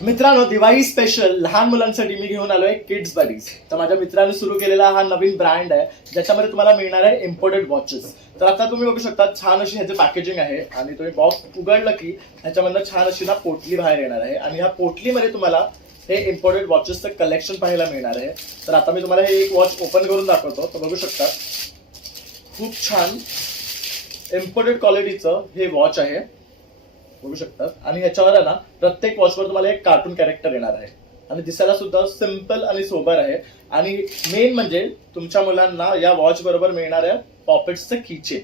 मित्रांनो, दिवाळी स्पेशल लहान मुलांसाठी मी घेऊन आलोय किड्स बडीज. तर माझ्या मित्राने सुरू केलेला हा नवीन ब्रँड आहे ज्याच्यामध्ये तुम्हाला मिळणार आहे इम्पोर्टेड वॉचेस. तर आता तुम्ही बघू शकता छान अशी ह्याचे पॅकेजिंग आहे आणि तुम्ही बॉक्स उघडलं की ह्याच्यामधनं छान अशी ना पोटली बाहेर येणार आहे आणि ह्या पोटलीमध्ये तुम्हाला हे इम्पोर्टेड वॉचेसचं कलेक्शन पाहायला मिळणार आहे. तर आता मी तुम्हाला हे एक वॉच ओपन करून दाखवतो. तर बघू शकता खूप छान इम्पोर्टेड क्वालिटीचं हे वॉच आहे, बघू शकतात. आणि ह्याच्यावर आहे ना प्रत्येक वॉचवर तुम्हाला एक कार्टून कॅरेक्टर येणार आहे आणि दिसायला सुद्धा सिम्पल आणि सोबर आहे. आणि मेन म्हणजे तुमच्या मुलांना या वॉच बरोबर मिळणार आहे पॉकेट्सचं कीचेन.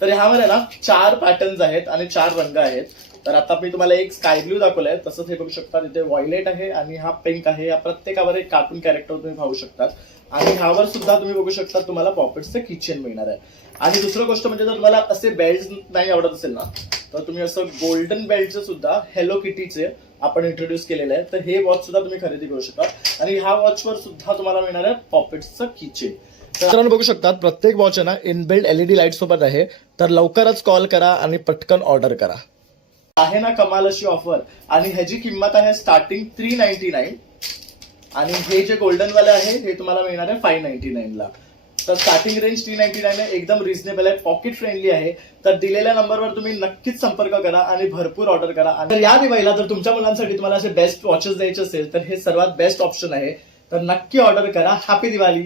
तर ह्यामध्ये ना 4 पॅटर्न्स आहेत आणि 4 रंग आहेत. तर आता मी तुम्हाला एक स्काय ब्ल्यू दाखवलाय, तसंच हे बघू शकता तिथे व्हायलेट आहे आणि हा पिंक आहे. या प्रत्येकावर एक कार्टून कॅरेक्टर तुम्ही पाहू शकतात आणि ह्यावर सुद्धा तुम्ही बघू शकता तुम्हाला पॉकेट्सचं कीचेन मिळणार आहे. आणि दुसरी गोष्ट म्हणजे जर तुम्हाला असे बेल्ट नाही आवडत असेल ना तर तुम्ही असं गोल्डन बेल्टचं सुद्धा हेलो किटीचे आपण इंट्रोड्यूस केलेलं आहे. तर हे वॉच सुद्धा तुम्ही खरेदी करू शकता आणि ह्या वॉचवर सुद्धा तुम्हाला मिळणार आहे पॉकेट्सचं कीचेन. तर बघू शकतात प्रत्येक वॉच आहे ना इनबिल्ड LED लाईट सोबत आहे. तर लवकरच कॉल करा आणि पटकन ऑर्डर करा. आहे ना कमाल अशी ऑफर आणि ह्याची किंमत आहे स्टार्टिंग 399 आणि हे जे गोल्डन वाले आहे हे तुम्हाला मिळणार आहे 599 ला. तर स्टार्टिंग रेंज 399 आहे, एकदम रिझनेबल आहे, पॉकेट फ्रेंडली आहे. तर दिलेल्या नंबरवर तुम्ही नक्कीच संपर्क करा आणि भरपूर ऑर्डर करा. तर या दिवाळीला जर तुमच्या मुलांसाठी तुम्हाला असे बेस्ट वॉचेस द्यायचे असेल तर हे सर्वात बेस्ट ऑप्शन आहे. तर नक्की ऑर्डर करा. हॅपी दिवाळी.